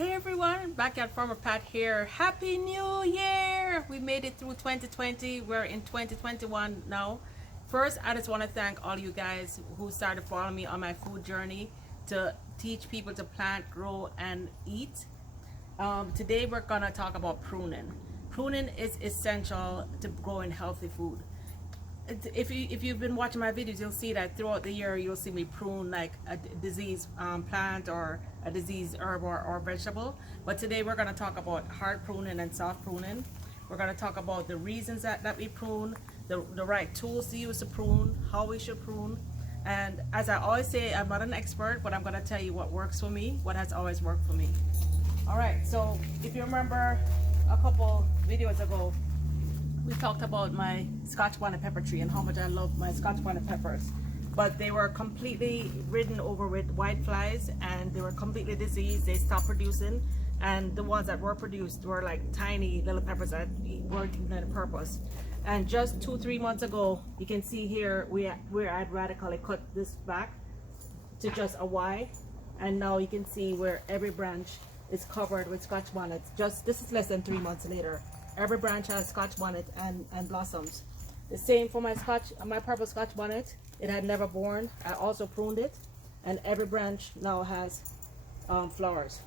Hey everyone, Backyard Farmer Pat here. Happy New Year! We made it through 2020. We're in 2021 now. First, I just want to thank all you guys who started following me on my food journey to teach people to plant, grow, and eat. Today we're going to talk about pruning. Pruning is essential to growing healthy food. If you've been watching my videos, you'll see that throughout the year you'll see me prune like a diseased plant or a diseased herb or vegetable. But today we're going to talk about hard pruning and soft pruning. We're going to talk about the reasons that we prune, the right tools to use to prune, how we should prune. And as I always say, I'm not an expert, but I'm going to tell you what works for me, what has always worked for me. Alright, so if you remember a couple videos ago, we talked about my Scotch bonnet pepper tree and how much I love my Scotch bonnet peppers. But they were completely ridden over with white flies and they were completely diseased. They stopped producing, and the ones that were produced were like tiny little peppers that weren't even at a purpose. And just 2-3 months ago, you can see here where I'd radically cut this back to just a Y, and now you can see where every branch is covered with Scotch bonnets. This is less than 3 months later. Every branch has Scotch bonnet and blossoms. The same for my purple Scotch bonnet. It had never borne. I also pruned it, and every branch now has flowers.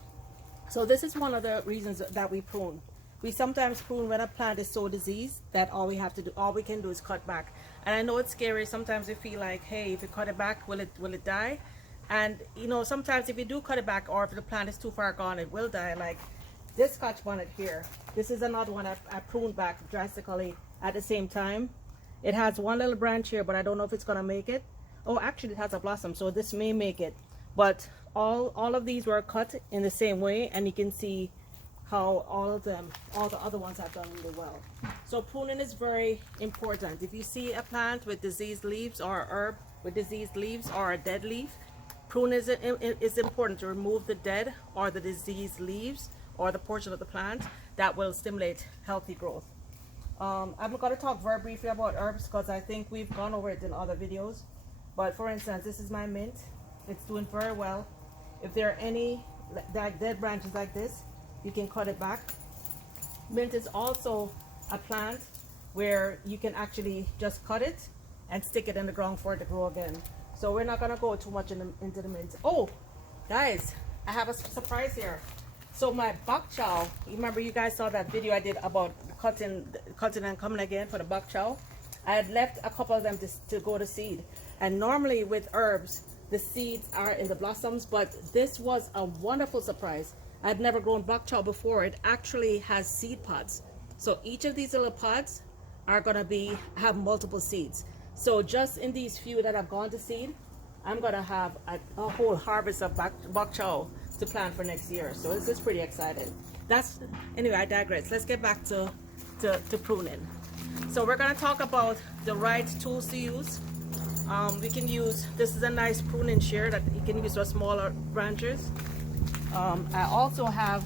So this is one of the reasons that we prune. We sometimes prune when a plant is so diseased that all we can do is cut back. And I know it's scary. Sometimes we feel like, hey, if you cut it back, will it die? And you know, sometimes if you do cut it back, or if the plant is too far gone, it will die. Like this Scotch bonnet here, this is another one I pruned back drastically at the same time. It has one little branch here, but I don't know if it's gonna make it. Oh, actually it has a blossom, so this may make it. But all of these were cut in the same way, and you can see how all the other ones have done really well. So pruning is very important. If you see a plant with diseased leaves, or a herb with diseased leaves, or a dead leaf, pruning is important to remove the dead or the diseased leaves or the portion of the plant that will stimulate healthy growth. I'm going to talk very briefly about herbs because I think we've gone over it in other videos. But for instance, this is my mint. It's doing very well. If there are any dead branches like this, you can cut it back. Mint is also a plant where you can actually just cut it and stick it in the ground for it to grow again. So we're not going to go too much into the mint. Oh, guys, I have a surprise here. So my bok chow, you remember you guys saw that video I did about cutting and coming again for the bok chow? I had left a couple of them to go to seed. And normally with herbs, the seeds are in the blossoms, but this was a wonderful surprise. I'd never grown bok chow before. It actually has seed pods. So each of these little pods are gonna have multiple seeds. So just in these few that have gone to seed, I'm gonna have a whole harvest of bok chow to plant for next year. So this is pretty exciting. Anyway, I digress. Let's get back to pruning. So we're going to talk about the right tools to use. We can use, this is a nice pruning shear that you can use for smaller branches. I also have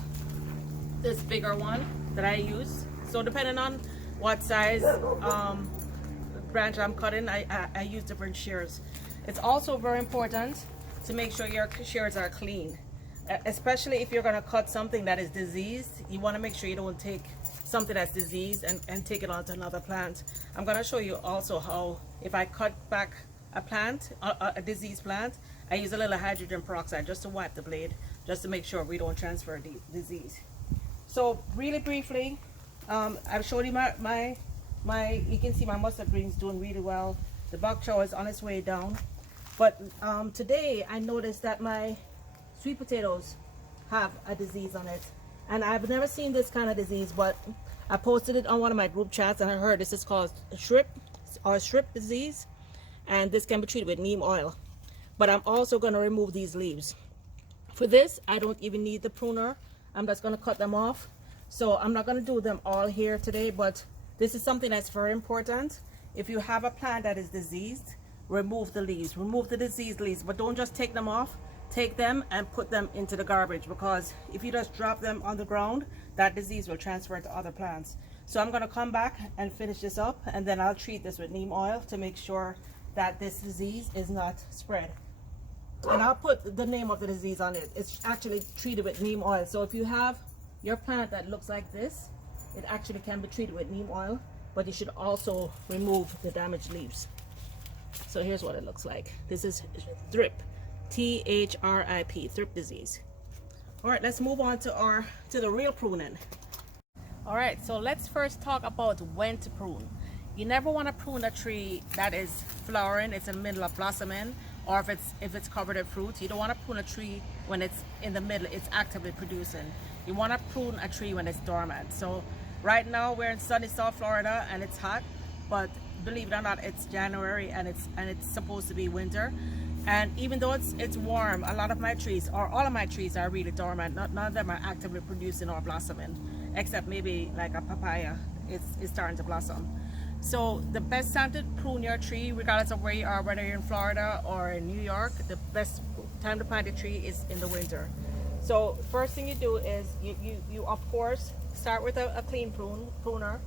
this bigger one that I use. So depending on what size branch I'm cutting, I use different shears. It's also very important to make sure your shears are clean. Especially if you're going to cut something that is diseased, you want to make sure you don't take something that's diseased and take it onto another plant. I'm going to show you also how, if I cut back a plant, a diseased plant, I use a little hydrogen peroxide just to wipe the blade, just to make sure we don't transfer the disease. So really briefly, I've showed you you can see my mustard greens doing really well. The bok chow is on its way down. But today I noticed that my sweet potatoes have a disease on it, and I've never seen this kind of disease, but I posted it on one of my group chats and I heard this is called strip disease, and this can be treated with neem oil. But I'm also going to remove these leaves. For this, I don't even need the pruner. I'm just going to cut them off. So I'm not going to do them all here today, but this is something that's very important. If you have a plant that is diseased, remove the leaves, remove the diseased leaves, but don't just take them off. Take them and put them into the garbage, because if you just drop them on the ground, that disease will transfer to other plants. So I'm going to come back and finish this up, and then I'll treat this with neem oil to make sure that this disease is not spread. And I'll put the name of the disease on it. It's actually treated with neem oil. So if you have your plant that looks like this, it actually can be treated with neem oil, but you should also remove the damaged leaves. So here's what it looks like. This is thrip, T-H-R-I-P, thrip disease. All right, let's move on to the real pruning. All right, so let's first talk about when to prune. You never want to prune a tree that is flowering, it's in the middle of blossoming, or if it's covered in fruit. You don't want to prune a tree when it's in the middle, it's actively producing. You want to prune a tree when it's dormant. So right now we're in sunny South Florida and it's hot, but believe it or not, it's January and it's supposed to be winter. And even though it's warm, a lot of my trees, or all of my trees, are really dormant. None of them are actively producing or blossoming, except maybe like a papaya is starting to blossom. So the best time to prune your tree, regardless of where you are, whether you're in Florida or in New York, the best time to plant a tree is in the winter. So first thing you do is you of course start with a clean pruner.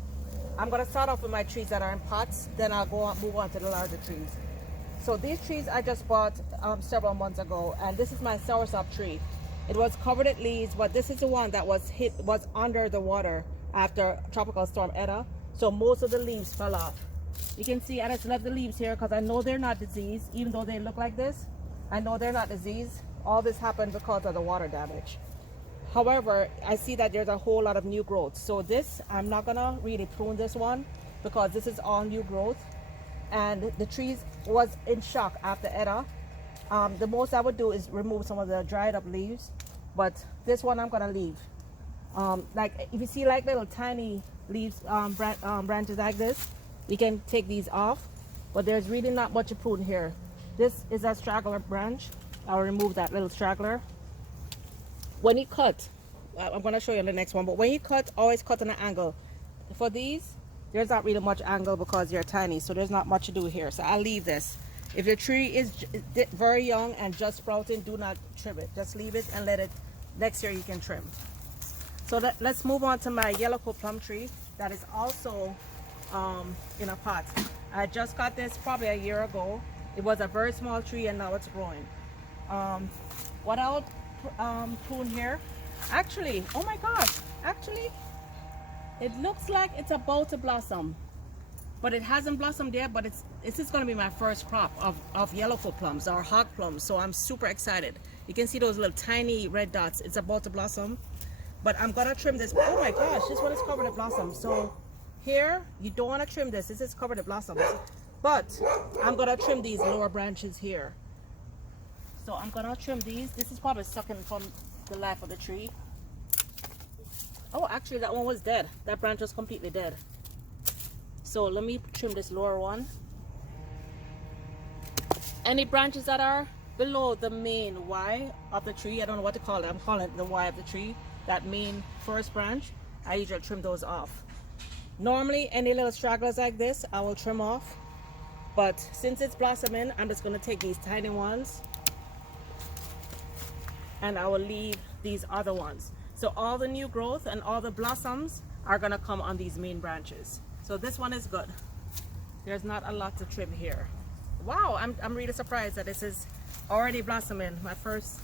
I'm going to start off with my trees that are in pots, then I'll move on to the larger trees. So these trees I just bought several months ago, and this is my soursop tree. It was covered in leaves, but this is the one that was under the water after Tropical Storm Eta. So most of the leaves fell off. You can see I just left the leaves here because I know they're not diseased, even though they look like this. I know they're not diseased. All this happened because of the water damage. However, I see that there's a whole lot of new growth. So this, I'm not gonna really prune this one because this is all new growth. And the trees was in shock after Eta. The most I would do is remove some of the dried up leaves, but this one I'm gonna leave. Like if you see like little tiny leaves, branches like this, you can take these off, but there's really not much to prune here. This is a straggler branch. I'll remove that little straggler. When you cut, I'm going to show you on the next one, but when you cut, always cut on an angle. For these, there's not really much angle because they're tiny, so there's not much to do here. So I'll leave this. If your tree is very young and just sprouting, do not trim it. Just leave it and let it, next year you can trim. So let's move on to my yellow coat plum tree that is also in a pot. I just got this probably a year ago. It was a very small tree and now it's growing. What I'll prune here, actually, oh my gosh, actually it looks like it's about to blossom, but it hasn't blossomed yet. But this is going to be my first crop of yellow coat plums or hog plums, so I'm super excited. You can see those little tiny red dots. It's about to blossom, but I'm gonna trim this. Oh my gosh, this one is covered in blossoms. So here you don't want to trim this. This is covered in blossoms, but I'm gonna trim these lower branches here. So I'm gonna trim these. This is probably sucking from the life of the tree. Oh, actually that one was dead. That branch was completely dead. So let me trim this lower one. Any branches that are below the main Y of the tree, I don't know what to call it. I'm calling it the Y of the tree. That main first branch, I usually trim those off. Normally any little stragglers like this I will trim off, but since it's blossoming, I'm just gonna take these tiny ones and I will leave these other ones. So all the new growth and all the blossoms are gonna come on these main branches. So this one is good. There's not a lot to trim here. Wow, I'm really surprised that this is already blossoming. My first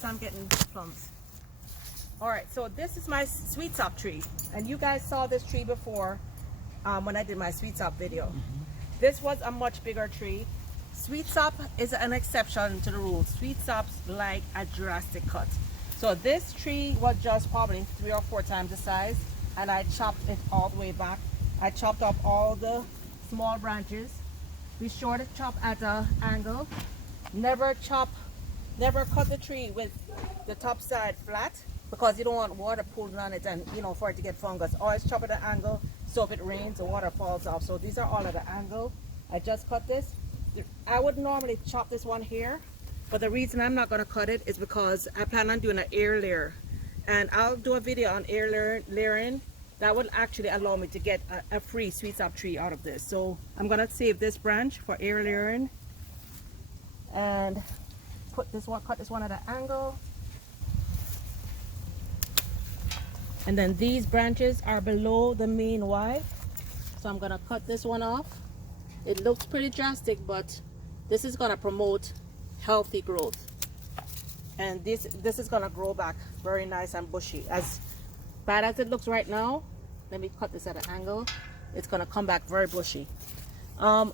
time getting plums. All right, so this is my sweet sop tree, and you guys saw this tree before when I did my sweet sop video. This was a much bigger tree. Sweet sop is an exception to the rule. Sweet sops like a drastic cut. So this tree was just probably 3 or 4 times the size, and I chopped it all the way back. I chopped off all the small branches. Be sure to chop at an angle. Never cut the tree with the top side flat, because you don't want water pooling on it and for it to get fungus. Always chop at an angle, so if it rains the water falls off. So these are all at an angle. I just cut this. I would normally chop this one here, but the reason I'm not going to cut it is because I plan on doing an air layer, and I'll do a video on air layering. That would actually allow me to get a free sweet sop tree out of this. So I'm going to save this branch for air layering and cut this one at an angle. And then these branches are below the main Y, so I'm gonna cut this one off. It looks pretty drastic, but this is gonna promote healthy growth. And this is gonna grow back very nice and bushy. As bad as it looks right now, let me cut this at an angle, it's gonna come back very bushy.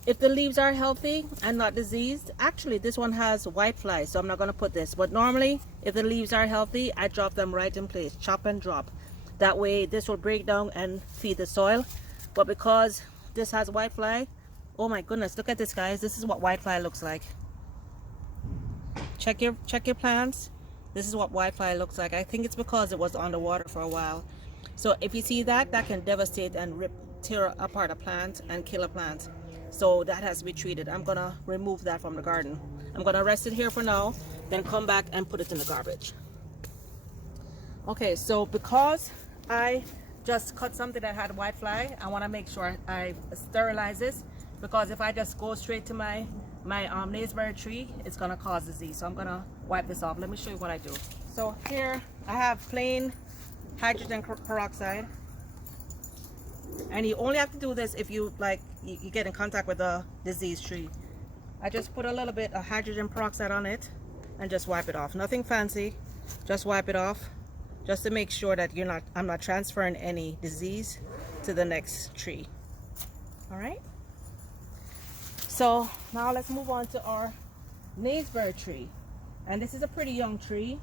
If the leaves are healthy and not diseased, actually this one has white fly, so I'm not gonna put this, but normally if the leaves are healthy, I drop them right in place, chop and drop. That way this will break down and feed the soil. But because this has white fly, oh my goodness, look at this, guys. This is what white fly looks like. Check your plants. This is what white fly looks like. I think it's because it was underwater for a while. So if you see that, that can devastate and tear apart a plant and kill a plant. So that has to be treated. I'm gonna remove that from the garden. I'm gonna rest it here for now, then come back and put it in the garbage. Okay, so because I just cut something that had white fly, I want to make sure I sterilize this, because if I just go straight to my naseberry tree, it's gonna cause disease. So I'm gonna wipe this off. Let me show you what I do. So here I have plain hydrogen peroxide, and you only have to do this if you you get in contact with a diseased tree. I just put a little bit of hydrogen peroxide on it and just wipe it off. Nothing fancy, just wipe it off, just to make sure that I'm not transferring any disease to the next tree. All right, so now let's move on to our naseberry tree. And this is a pretty young tree.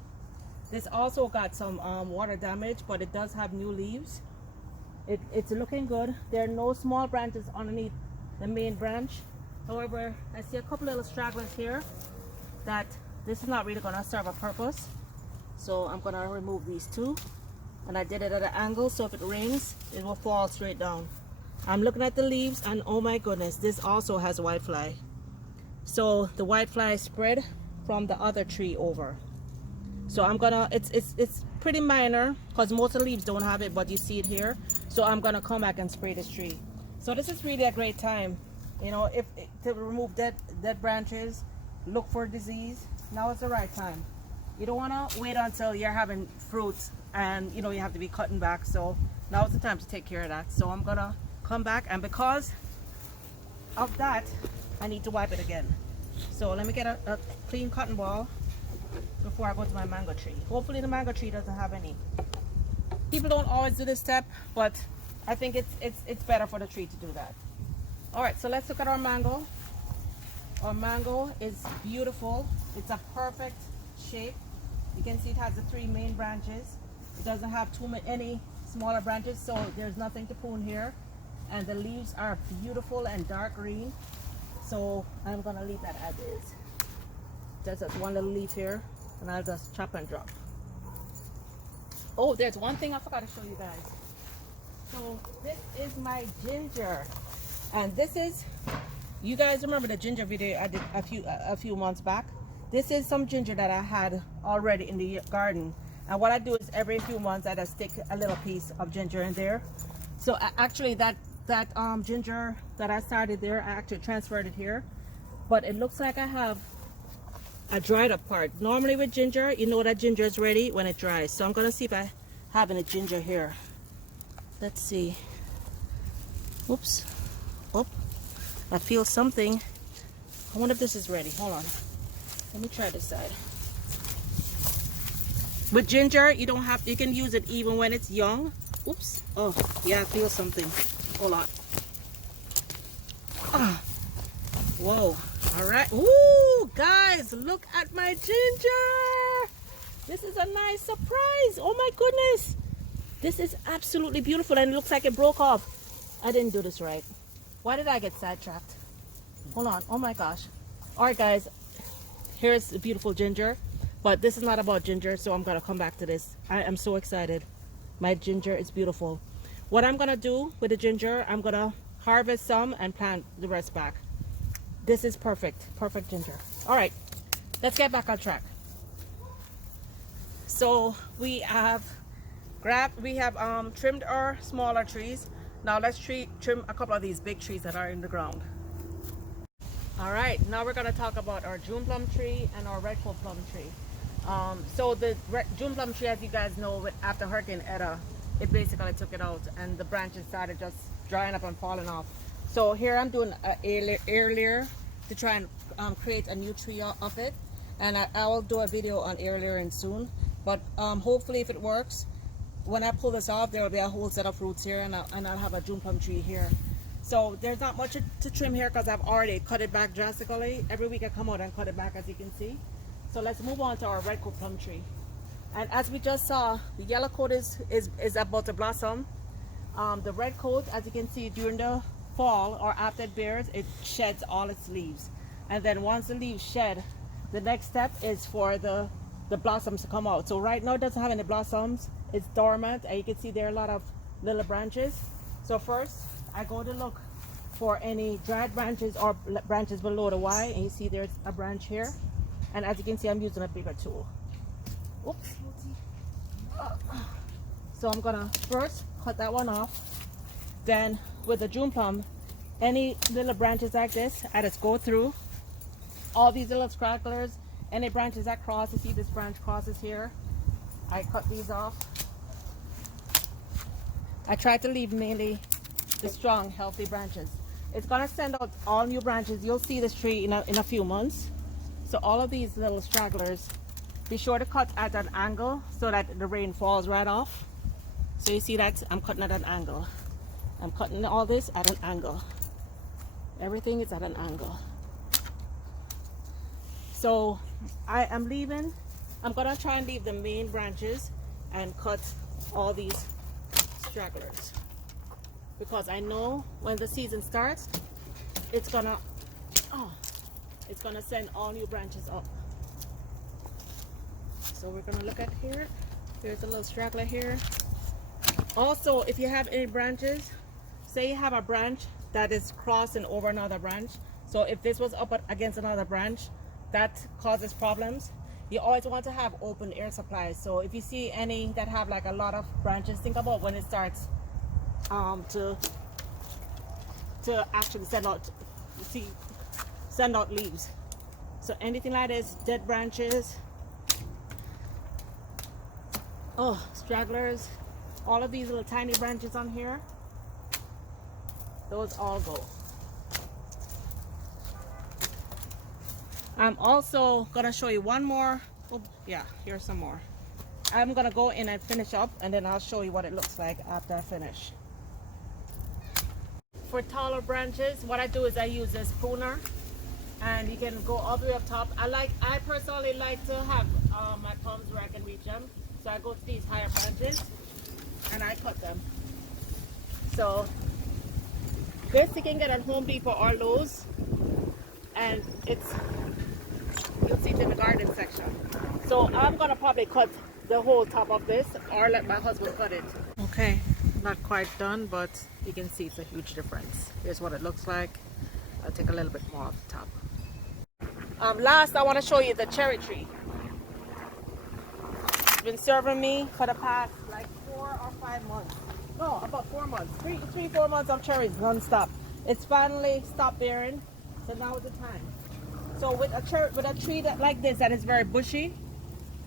This also got some water damage, but it does have new leaves. It's looking good. There are no small branches underneath the main branch. However, I see a couple little stragglers here that this is not really going to serve a purpose. So I'm going to remove these two. And I did it at an angle, so if it rains, it will fall straight down. I'm looking at the leaves, and oh my goodness, this also has white fly. So the white fly spread from the other tree over. So I'm gonna, it's pretty minor because most of the leaves don't have it, but you see it here. So I'm gonna come back and spray this tree. So this is really a great time, you know, to remove dead branches, look for disease. Now is the right time. You don't wanna wait until you're having fruits and you have to be cutting back. So now is the time to take care of that. So I'm gonna come back, and because of that, I need to wipe it again. So let me get a clean cotton ball before I go to my mango tree. Hopefully the mango tree doesn't have any. People don't always do this step, but I think it's better for the tree to do that. All right, so let's look at our mango. Our mango is beautiful. It's a perfect shape. You can see it has the 3 main branches. It doesn't have any smaller branches, so there's nothing to prune here. And the leaves are beautiful and dark green. So I'm gonna leave that as is. Just one little leaf here, and I'll just chop and drop. Oh, there's one thing I forgot to show you guys. So this is my ginger, and this is, you guys remember the ginger video I did a few months back? This is some ginger that I had already in the garden, and what I do is every few months I just stick a little piece of ginger in there. So actually that ginger that I started there, I actually transferred it here, but it looks like I have a dried up part. Normally with ginger, you know that ginger is ready when it dries. So I'm gonna see if I have any ginger here. Let's see. Oops. Oh, I feel something. I wonder if this is ready. Hold on. Let me try this side. With ginger, you can use it even when it's young. Oops. Oh, yeah, I feel something. Hold on. Ah. Whoa. All right. Ooh, guys, look at my ginger. This is a nice surprise. Oh my goodness. This is absolutely beautiful, and it looks like it broke off. I didn't do this right. Why did I get sidetracked? Hold on. Oh my gosh. All right, guys. Here's the beautiful ginger, but this is not about ginger, so I'm gonna come back to this. I am so excited. My ginger is beautiful. What I'm gonna do with the ginger, I'm gonna harvest some and plant the rest back. This is perfect ginger. All right, let's get back on track. So we have trimmed our smaller trees. Now let's trim a couple of these big trees that are in the ground. All right, now we're gonna talk about our June plum tree and our red coal plum tree. So the June plum tree, as you guys know, after Hurricane Eta, it basically took it out, and the branches started just drying up and falling off. So here I'm doing an air layer to try and create a new tree of it. and I will do a video on air layering soon. But hopefully, if it works, when I pull this off, there will be a whole set of fruits here, and I'll have a June plum tree here. So there's not much to trim here because I've already cut it back drastically. Every week I come out and cut it back, as you can see. So let's move on to our red coat plum tree. And as we just saw, the yellow coat is about to blossom. The red coat, as you can see, during the fall or after it bears, it sheds all its leaves. And then once the leaves shed, the next step is for the blossoms to come out. So right now it doesn't have any blossoms. It's dormant, and you can see there are a lot of little branches. So first I go to look for any dried branches or branches below the Y, and you see there's a branch here. And as you can see, I'm using a bigger tool. Oops. So I'm gonna first cut that one off. Then with the June plum, any little branches like this, I just go through all these little stragglers, any branches that cross. You see this branch crosses here, I cut these off. I try to leave mainly the strong, healthy branches. It's gonna send out all new branches. You'll see this tree in a few months. So all of these little stragglers, be sure to cut at an angle so that the rain falls right off. So you see that I'm cutting at an angle. I'm cutting all this at an angle. Everything is at an angle. So I'm gonna try and leave the main branches and cut all these stragglers, because I know when the season starts, it's gonna send all new branches up. So we're gonna look at here. There's a little straggler here. Also, if you have any branches, say you have a branch that is crossing over another branch. So if this was up against another branch, that causes problems. You always want to have open air supplies. So if you see any that have like a lot of branches, think about when it starts to actually send out leaves. So anything like this, dead branches, stragglers, all of these little tiny branches on here, those all go. I'm also gonna show you one more. Oh yeah, here's some more. I'm gonna go in and finish up, and then I'll show you what it looks like after I finish. For taller branches, what I do is I use this pruner, and you can go all the way up top. I personally like to have my palms where I can reach them, so I go to these higher branches and I cut them. So this you can get at Home Depot or Lowe's, and you'll see it in the garden section. So I'm gonna probably cut the whole top of this, or let my husband cut it. Okay, not quite done, but you can see it's a huge difference. Here's what it looks like. I'll take a little bit more off the top. Last, I want to show you the cherry tree. It's been serving me for the past like 4 or 5 months. No, about 4 months. 4 months of cherries non-stop. It's finally stopped bearing, so now is the time. So with a tree like this that is very bushy,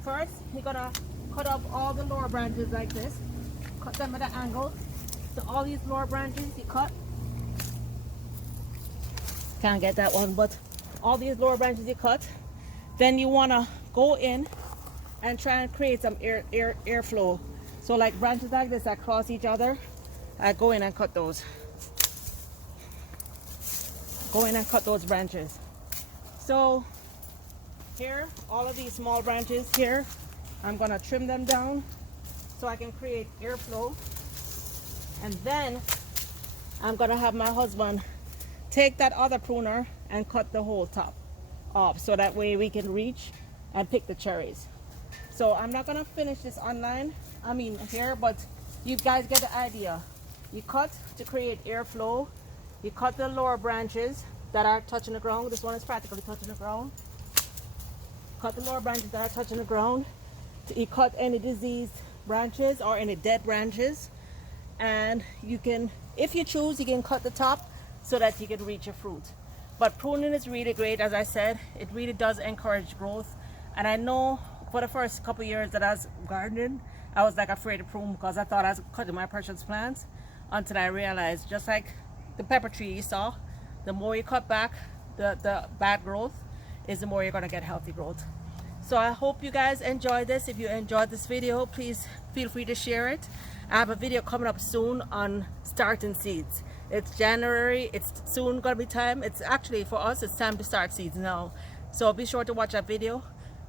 first you're gonna cut off all the lower branches like this. Cut them at an angle. So all these lower branches you cut. Can't get that one, but all these lower branches you cut. Then you wanna go in and try and create some airflow. So like branches like this that cross each other, I go in and cut those. Go in and cut those branches. So here, all of these small branches here, I'm gonna trim them down so I can create airflow. And then I'm gonna have my husband take that other pruner and cut the whole top off, so that way we can reach and pick the cherries. So I'm not gonna finish this here, but you guys get the idea. You cut to create airflow. You cut the lower branches that are touching the ground. This one is practically touching the ground. Cut the lower branches that are touching the ground. You cut any diseased branches or any dead branches, and you can, if you choose, you can cut the top so that you can reach your fruit. But pruning is really great. As I said, it really does encourage growth. And I know for the first couple of years that I was gardening, I was like afraid to prune because I thought I was cutting my precious plants, until I realized, just like the pepper tree you saw, the more you cut back the bad growth is the more you're going to get healthy growth. So I hope you guys enjoyed this. If you enjoyed this video, please feel free to share it. I have a video coming up soon on starting seeds. It's January, it's soon gonna be time. It's actually, for us, it's time to start seeds now. So be sure to watch that video.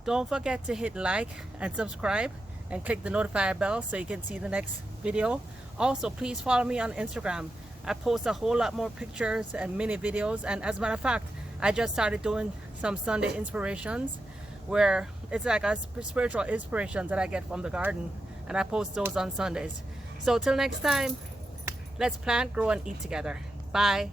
Don't forget to hit like and subscribe and click the notifier bell so you can see the next video. Also, please follow me on Instagram. I post a whole lot more pictures and mini videos, and as a matter of fact, I just started doing some Sunday inspirations where it's like a spiritual inspiration that I get from the garden, and I post those on Sundays. So till next time, let's plant, grow, and eat together. Bye.